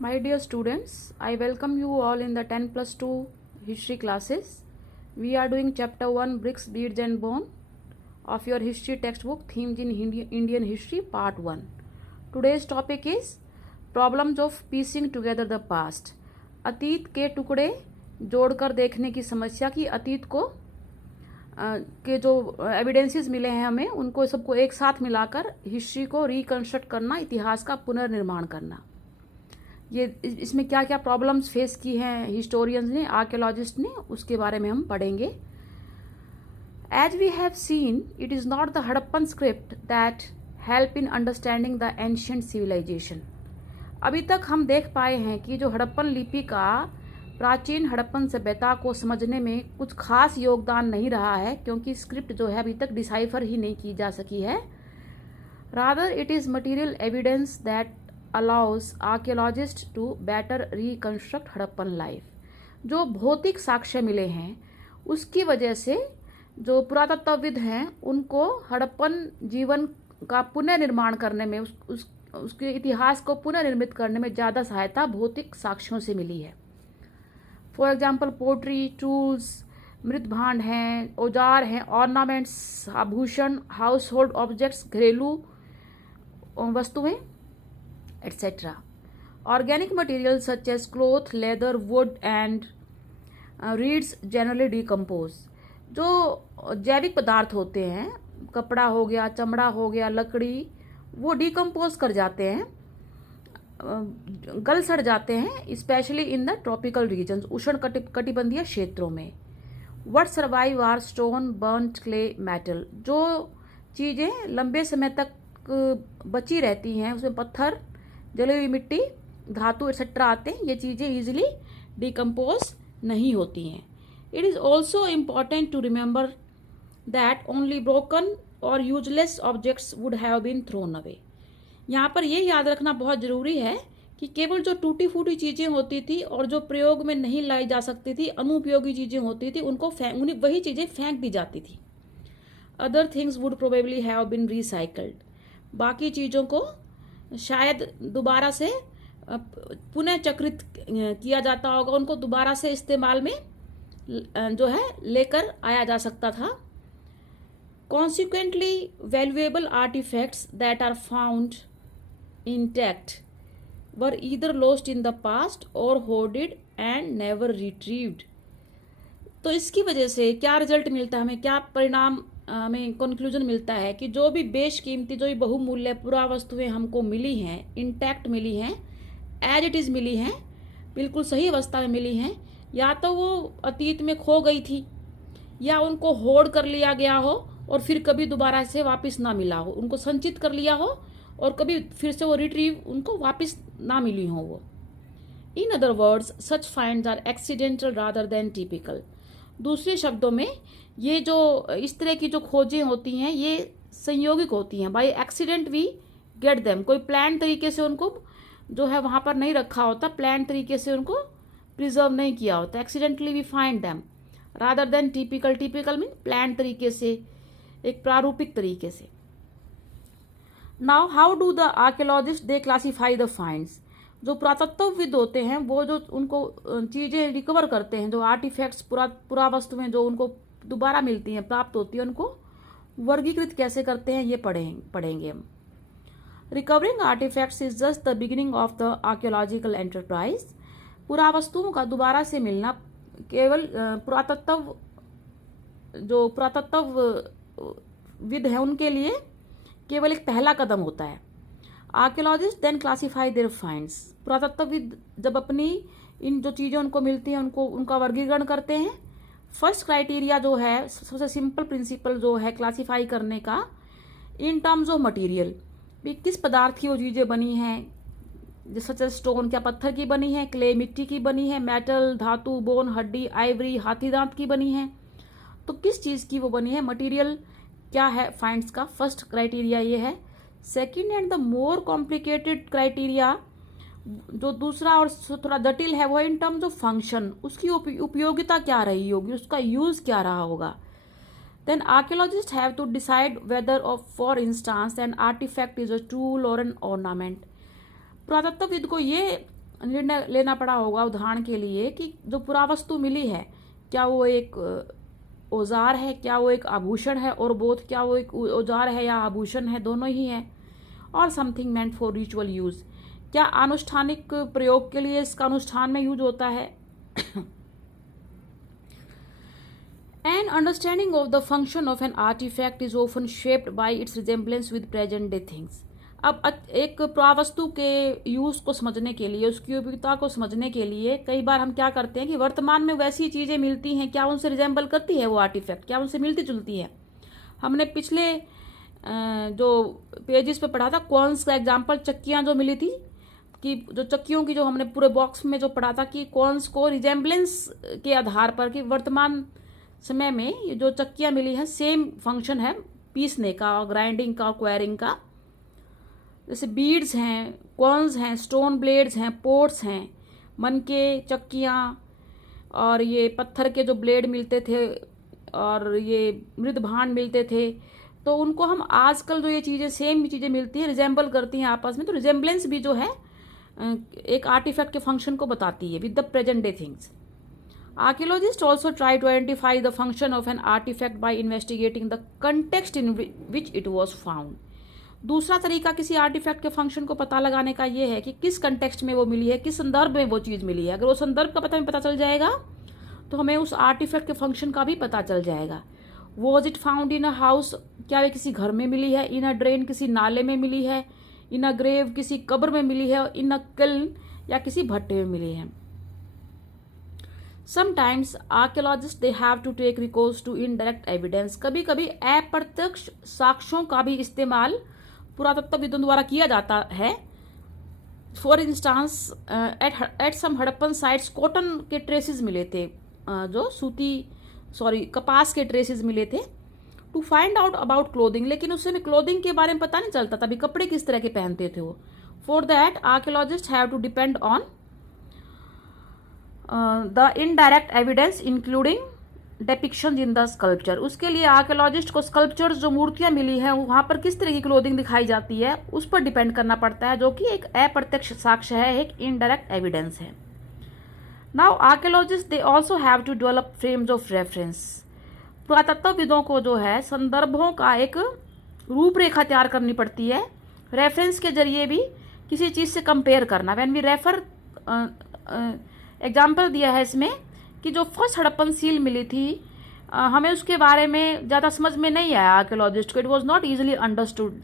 My dear students, I welcome you all in the 10 plus 2 history classes. We are doing chapter 1 Bricks, Beads and Bone of your history textbook Themes in Indian History part 1. Today's topic is Problems of Piecing Together the Past. अतीत के टुकड़े जोड़कर देखने की समस्या की अतीत को के जो एविडेंसेस मिले हैं हमें उनको सबको एक साथ मिलाकर हिस्ट्री को रिकंस्ट्रक्ट करना, इतिहास का पुनर्निर्माण करना। ये इसमें क्या क्या प्रॉब्लम्स फेस की हैं हिस्टोरियंस ने, आर्कियोलॉजिस्ट ने, उसके बारे में हम पढ़ेंगे। As we have seen, it is not the Harappan script that help in understanding the ancient civilization. अभी तक हम देख पाए हैं कि जो हड़प्पन लिपि का प्राचीन हड़प्पन सभ्यता को समझने में कुछ खास योगदान नहीं रहा है, क्योंकि स्क्रिप्ट जो है अभी तक डिसाइफर ही नहीं की जा सकी है। Rather it is material evidence that allows archaeologists to better reconstruct Harappan life. जो भौतिक साक्ष्य मिले हैं उसकी वजह से जो पुरातत्वविद हैं उनको हड़प्पन जीवन का पुनर्निर्माण करने में उसके इतिहास को पुनर्निर्मित करने में ज़्यादा सहायता भौतिक साक्ष्यों से मिली है। फॉर एग्जाम्पल पोट्री, टूल्स, मृत भांड हैं, औजार हैं, ऑर्नामेंट्स, आभूषण, हाउस होल्ड ऑब्जेक्ट्स, घरेलू वस्तुएं etc. Organic materials such as cloth, leather, wood and reeds generally decompose. जो जैविक पदार्थ होते हैं, कपड़ा हो गया, चमड़ा हो गया, लकड़ी, वो डिकम्पोज कर जाते हैं, गल सड़ जाते हैं, specially in the tropical regions, उष्ण कटिबंधीय क्षेत्रों में। What survive are stone, burned clay, metal. जो चीज़ें लंबे समय तक बची रहती हैं उसमें पत्थर, जली हुई मिट्टी, धातु एक्सेट्रा आते हैं। ये चीज़ें ईजिली डिकम्पोज नहीं होती हैं। It is also important to remember that only broken और useless objects would have been thrown away. यहाँ पर ये याद रखना बहुत ज़रूरी है कि केवल जो टूटी फूटी चीज़ें होती थी और जो प्रयोग में नहीं लाई जा सकती थी, अनुपयोगी चीज़ें होती थी, उनको उन्हें वही चीज़ें फेंक दी जाती थी। Other things would probably have been recycled. बाकी चीज़ों को शायद दोबारा से पुनः चक्रित किया जाता होगा, उनको दोबारा से इस्तेमाल में जो है लेकर आया जा सकता था। Consequently valuable artifacts that are found intact were either lost in the past or hoarded and never retrieved. तो इसकी वजह से क्या रिजल्ट मिलता है हमें, क्या परिणाम हमें कंक्लूजन मिलता है कि जो भी बेशकीमती, जो भी बहुमूल्य पुरावस्तुएं हमको मिली हैं, इंटैक्ट मिली हैं, एज इट इज़ मिली हैं, बिल्कुल सही अवस्था में मिली हैं, या तो वो अतीत में खो गई थी या उनको होड़ कर लिया गया हो और फिर कभी दोबारा से वापस ना मिला हो, उनको संचित कर लिया हो और कभी फिर से वो रिट्रीव उनको वापस ना मिली हो वो। In other words such finds are accidental rather than typical. दूसरे शब्दों में ये जो इस तरह की जो खोजें होती हैं ये संयोगिक होती हैं। By accident we get them. कोई प्लान तरीके से उनको जो है वहाँ पर नहीं रखा होता, प्लान तरीके से उनको प्रिजर्व नहीं किया होता। Accidentally we find them rather than typical. Typical mean plan तरीके से, एक प्रारूपिक तरीके से। Now how do the archaeologist they classify the finds. जो पुरातत्वविद होते हैं वो जो उनको चीज़ें रिकवर करते हैं, जो आर्टिफैक्ट्स, पुरावस्तुएं जो उनको दोबारा मिलती हैं, प्राप्त होती हैं, उनको वर्गीकृत कैसे करते हैं ये पढ़ेंगे हम। Recovering artefacts is just the beginning of the archaeological enterprise. पुरावस्तुओं का दोबारा से मिलना केवल पुरातत्वविद हैं उनके लिए केवल एक पहला कदम होता है। Archaeologist then classify their finds. पुरातत्वविद जब अपनी इन जो चीज़ें उनको मिलती हैं उनका वर्गीकरण करते हैं। फर्स्ट क्राइटेरिया जो है, सबसे सिंपल प्रिंसिपल जो है क्लासीफाई करने का, इन टर्म्स ऑफ मटेरियल, भी किस पदार्थ की वो चीज़ें बनी हैं, जैसे स्टोन क्या पत्थर की बनी है, क्ले मिट्टी की बनी है, मेटल धातु, बोन हड्डी, आइवरी हाथी दांत की बनी है, तो किस चीज़ की वो बनी है, मटेरियल क्या है फाइंड्स का। फर्स्ट क्राइटेरिया ये है। Second and the more complicated criteria, जो दूसरा और थोड़ा जटिल है, वो इन टर्म्स ऑफ फंक्शन, उसकी उपयोगिता क्या रही होगी, उसका यूज़ क्या रहा होगा। Then archaeologists have to decide whether, for instance, an artifact is a tool or an ornament. पुरातत्वविद को ये निर्णय लेना पड़ा होगा उदाहरण के लिए कि जो पुरावस्तु मिली है क्या वो एक औजार है, क्या वो एक आभूषण है, और बोथ क्या वो एक औजार है या आभूषण है, दोनों ही है। और something meant for ritual use, क्या अनुष्ठानिक प्रयोग के लिए इसका अनुष्ठान में यूज होता है। An understanding of the function of an artifact is often shaped by its resemblance with present day things. अब एक पुरावस्तु के यूज को समझने के लिए, उसकी उपयोगिता को समझने के लिए कई बार हम क्या करते हैं कि वर्तमान में वैसी चीज़ें मिलती हैं, क्या उनसे रिजेंबल करती है वो आर्टिफैक्ट, क्या उनसे मिलती जुलती है। हमने पिछले जो पेजेस पे पढ़ा था कॉन्स का एग्जाम्पल, चक्कियाँ जो मिली थी, कि जो चक्कियों की जो हमने पूरे बॉक्स में जो पढ़ा था कि कॉन्स को रिजेंबलेंस के आधार पर कि वर्तमान समय में ये जो चक्कियाँ मिली हैं सेम फंक्शन है पीसने का और ग्राइंडिंग का और क्वायरिंग का। जैसे बीड्स हैं, कॉन्स हैं, स्टोन ब्लेड्स हैं, पोट्स हैं, मन के चक्कियाँ, और ये पत्थर के जो ब्लेड मिलते थे और ये मृद भांड मिलते थे। तो उनको हम आजकल जो ये चीज़ें सेम चीज़ें मिलती हैं, रिजेंबल करती हैं आपस में, तो रिजेंबलेंस भी जो है एक आर्टिफैक्ट के फंक्शन को बताती है with the present day things. Archaeologists also try to identify the function of an artifact by investigating the context in which it was found. दूसरा तरीका किसी आर्टिफैक्ट के फंक्शन को पता लगाने का ये है कि किस कंटेक्स्ट में वो मिली है, किस संदर्भ में वो चीज़ मिली है। अगर वो संदर्भ का पता चल जाएगा तो हमें उस आर्टिफैक्ट के फंक्शन का भी पता चल जाएगा। Was it found in a house, क्या वे किसी घर में मिली है, इन अ ड्रेन किसी नाले में मिली है, इन अ ग्रेव किसी कब्र में मिली है, इन अ किल्न या किसी भट्टे में मिली है। Sometimes archaeologists they have to take recourse to indirect evidence. कभी कभी अप्रत्यक्ष साक्ष्यों का भी इस्तेमाल पुरातत्वविदों द्वारा किया जाता है। For instance at some Harappan sites cotton के ट्रेसेस मिले थे, कपास के ट्रेसेस मिले थे। To find out about clothing, लेकिन उस समय क्लोथिंग के बारे में पता नहीं चलता था, अभी कपड़े किस तरह के पहनते थे वो। For that archaeologist have to depend on the indirect evidence including depiction in the sculpture. उसके लिए आर्कियोलॉजिस्ट को स्कल्पचर्स जो मूर्तियां मिली हैं वहां पर किस तरह की क्लोथिंग दिखाई जाती है उस पर डिपेंड करना पड़ता है, जो कि एक अप्रत्यक्ष साक्ष्य है, एक इनडायरेक्ट एविडेंस है। Now archaeologists they also have to develop frames of reference. पुरातत्वविदों को जो है संदर्भों का एक रूपरेखा तैयार करनी पड़ती है, रेफरेंस के जरिए भी किसी चीज़ से कंपेयर करना। व्हेन वी रेफर, एग्जाम्पल दिया है इसमें कि जो फर्स्ट हड़प्पन सील मिली थी हमें उसके बारे में ज़्यादा समझ में नहीं आया आर्कियोलॉजिस्ट को। It was not easily understood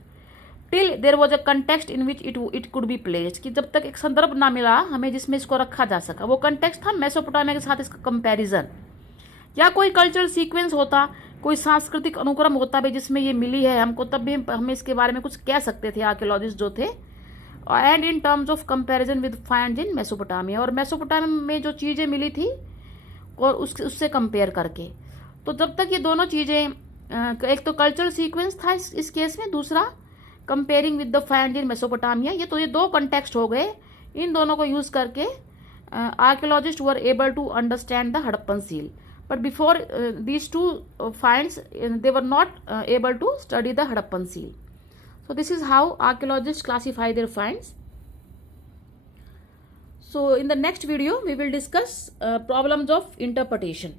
till there was a context in which it could be placed, कि जब तक एक संदर्भ ना मिला हमें जिसमें इसको रखा जा सका। वो कंटेक्स्ट था मेसोपोटामिया के साथ इसका कंपैरिजन, या कोई कल्चरल सीक्वेंस होता, कोई सांस्कृतिक अनुक्रम होता भी जिसमें ये मिली है हमको, तब भी हम इसके बारे में कुछ कह सकते थे आर्कियोलॉजिस्ट जो थे। And in terms of comparison with finds in Mesopotamia, और मेसोपोटामिया में जो चीज़ें मिली थी और उससे कंपेयर करके। तो जब तक ये दोनों चीज़ें, एक तो कल्चरल सीक्वेंस था इस केस में, दूसरा comparing with the find in Mesopotamia, ये दो कंटेक्स्ट हो गए। इन दोनों को यूज़ करके archaeologist were able to understand the Harappan seal, but before these two finds they were not able to study the Harappan seal. So this is how archaeologists classify their finds. So in the next video we will discuss problems of interpretation.